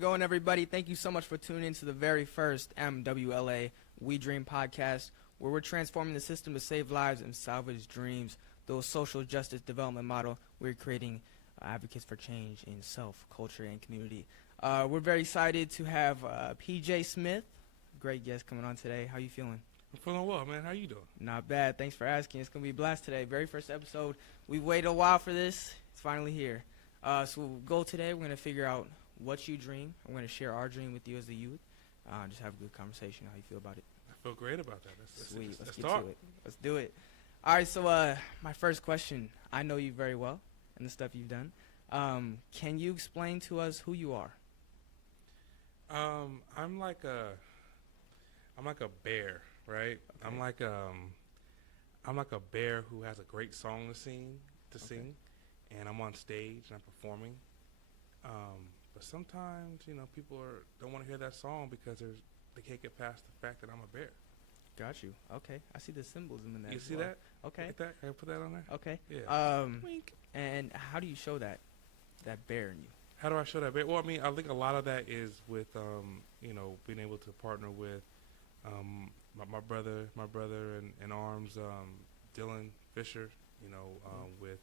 it going, everybody? Thank you so much for tuning in to the very first MWLA We Dream podcast, where we're transforming the system to save lives and salvage dreams. Through a social justice development model, we're creating advocates for change in self, culture, and community. We're very excited to have PJ Smith, great guest, coming on today. How you feeling? I'm feeling well, man. How you doing? Not bad. Thanks for asking. It's going to be a blast today. Very first episode. We've waited a while for this. It's finally here. So we'll go today. We're going to figure out what you dream. I'm going to share our dream with you as the youth. Just have a good conversation. How you feel about it? I feel great about that. Sweet. Let's get to it. Let's do it. All right. So my first question. I know you very well and the stuff you've done. Can you explain to us who you are? I'm like a bear, right? Okay. I'm like a bear who has a great song to sing, and I'm on stage and I'm performing. But sometimes, people don't want to hear that song because they can't get past the fact that I'm a bear. Got you. Okay. I see the symbolism in that. You see that? Okay. Like that? Can I put that on there? Okay. Yeah. Wink. And how do you show that bear in you? How do I show that bear? Well, I mean, I think a lot of that is with, being able to partner with my brother in arms, Dylan Fisher, with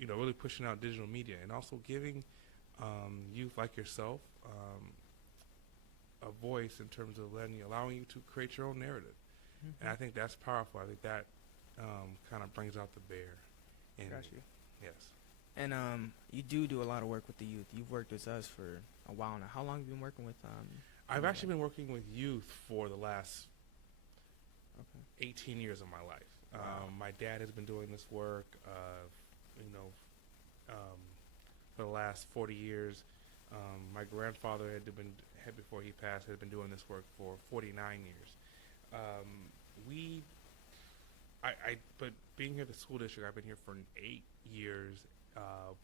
really pushing out digital media and also giving youth like yourself a voice in terms of allowing you to create your own narrative. Mm-hmm. And I think that's powerful. I think that kind of brings out the bear. Got you. Yes. And you do a lot of work with the youth. You've worked with us for a while now. How long have you been working with I've actually been working with youth for the last 18 years of my life. Wow. My dad has been doing this work, for the last 40 years. My grandfather before he passed, had been doing this work for 49 years. But being here at the school district, I've been here for 8 years,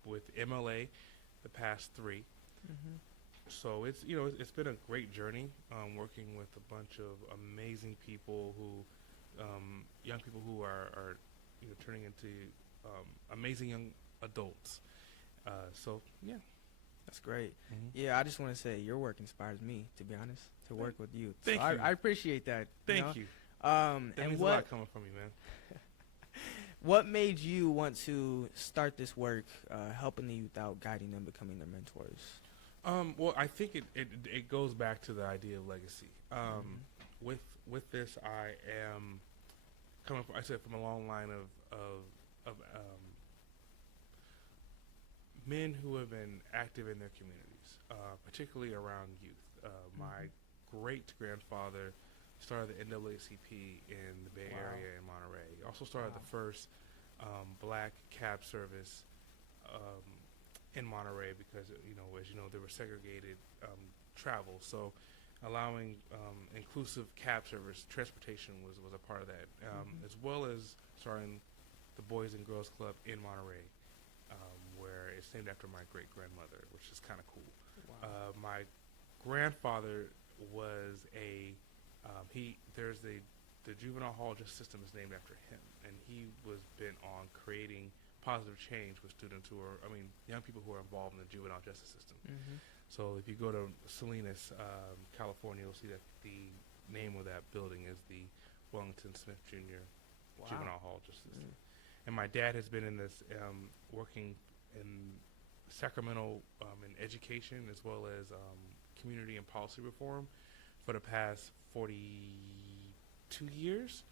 with MLA the past 3. Mm-hmm. So it's been a great journey, working with a bunch of amazing people young people who are turning into amazing young adults. So yeah, that's great. Mm-hmm. Yeah, I just want to say your work inspires me, to be honest, to work with youth. Thank you. I appreciate that. Thank you. That means a lot coming from you, man. What made you want to start this work, helping the youth out, guiding them, becoming their mentors? Well, I think it goes back to the idea of legacy. With this, I am coming from a long line of men who have been active in their communities, particularly around youth. My great grandfather started the NAACP in the Bay Area in Monterey. He also started the first black cab service in Monterey because, there were segregated travel. So allowing inclusive cab service, transportation was a part of that, as well as starting the Boys and Girls Club in Monterey, where it's named after my great-grandmother, which is kind of cool. Wow. My grandfather was the juvenile hall justice system is named after him, and he was bent on creating positive change with students young people who are involved in the juvenile justice system. Mm-hmm. So if you go to Salinas, California, you'll see that the name of that building is the Wellington Smith Jr. Juvenile Hall Justice System. And my dad has been in this, working in Sacramento in education as well as community and policy reform for the past 42 years.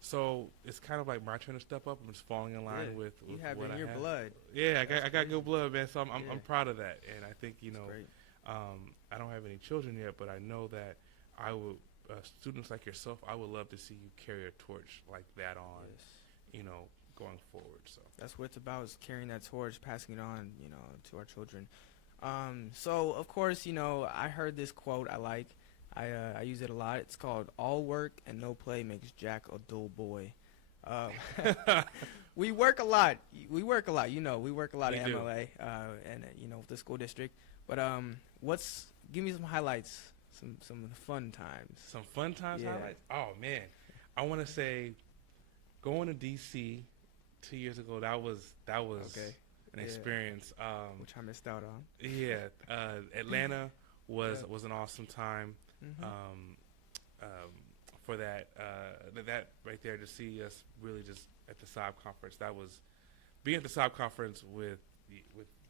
So it's kind of like my turn to step up. I'm just falling in line with you have what in your blood. Yeah, I got good blood, man. So I'm proud of that, and I think I don't have any children yet, but I know that I would students like yourself. I would love to see you carry a torch like that on, going forward. So that's what it's about: is carrying that torch, passing it on, to our children. So of course, I heard this quote I like. I use it a lot. It's called "All work and no play makes Jack a dull boy." We work a lot. We work a lot. We work a lot at MLA and with the school district. But give me some highlights, some of the fun times. Some fun times highlights. Oh man, I want to say going to DC 2 years ago. That was an Yeah. experience. Which I missed out on. Yeah, Atlanta was Yeah. was an awesome time. Mm-hmm. For that that right there to see us really just at the SOB conference. That was being at the SOB conference with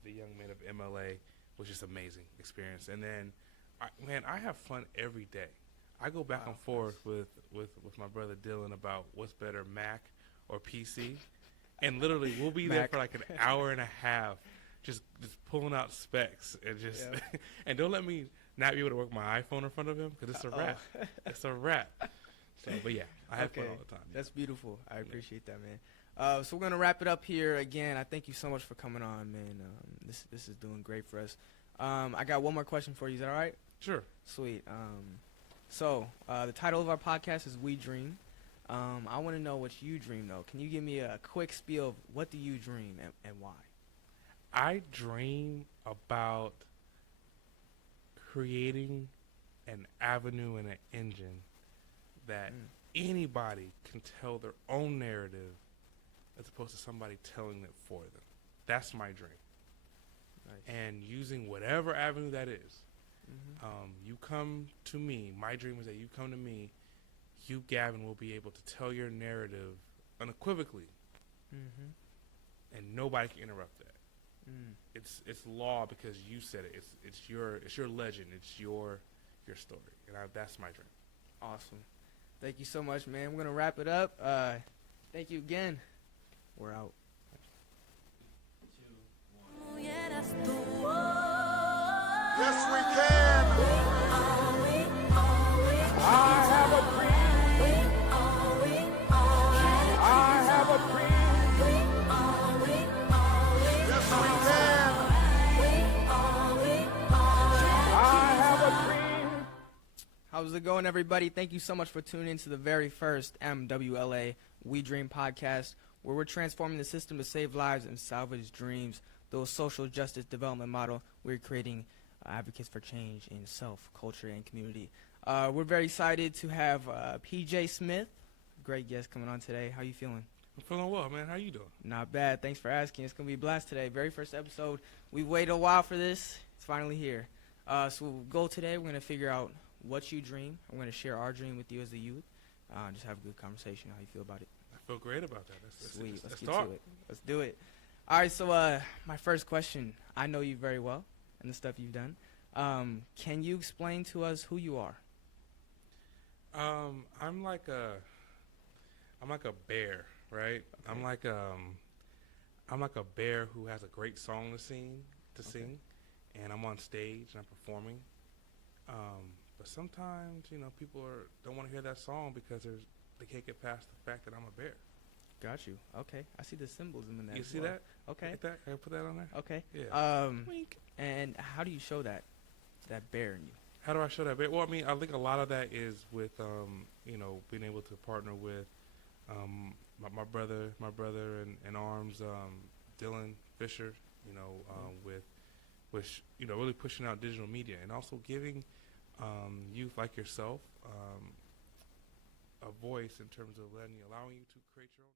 the young men of MLA was just amazing experience. And then, I have fun every day. I go back and forth with my brother Dylan about what's better, Mac or PC, and literally we'll be there for like an hour and a half, just pulling out specs and just and don't let me not be able to work my iPhone in front of him because it's a wrap. It's a wrap. So, but yeah, I have fun all the time. That's beautiful. I appreciate that, man. So we're gonna wrap it up here again. I thank you so much for coming on, man. This is doing great for us. I got one more question for you. Is that all right? Sure. Sweet. So the title of our podcast is We Dream. I want to know what you dream, though. Can you give me a quick spiel of what do you dream and why? I dream about creating an avenue and an engine that anybody can tell their own narrative as opposed to somebody telling it for them. That's my dream. Nice. And using whatever avenue that is. Mm-hmm. You come to me. My dream is that you come to me. You, Gavin, will be able to tell your narrative unequivocally, and nobody can interrupt that. It's law because you said it. It's your legend. It's your story, and that's my dream. Awesome. Thank you so much, man. We're gonna wrap it up. Thank you again. We're out. Yes, we can. I have a dream. I have a dream. Yes, we can. I have a dream. How's it going, everybody? Thank you so much for tuning in to the very first MWLA We Dream podcast, where we're transforming the system to save lives and salvage dreams. Those social justice development model, we're creating advocates for change in self, culture, and community. We're very excited to have PJ Smith, great guest, coming on today. How you feeling? I'm feeling well, man. How you doing? Not bad. Thanks for asking. It's going to be a blast today. Very first episode. We waited a while for this. It's finally here. So we'll go today. We're going to figure out what you dream. I'm going to share our dream with you as the youth. Just have a good conversation. How you feel about it? I feel great about that. Sweet. Let's get start. to it. Let's do it. All right. So my first question. I know you very well and the stuff you've done. Can you explain to us who you are? I'm like a bear, right? Okay. I'm like a bear who has a great song to sing, and I'm on stage and I'm performing. But sometimes, people don't want to hear that song because they can't get past the fact that I'm a bear. Got you. Okay. I see the symbolism in that. You as see well. that? Okay. Like that? Can I put that on there? Okay. Yeah. Wink. And how do you show that bear in you? How do I show that bear? Well, I think a lot of that is with, being able to partner with my brother in arms, Dylan Fisher, with really pushing out digital media and also giving youth like yourself a voice in terms of allowing you to create your own.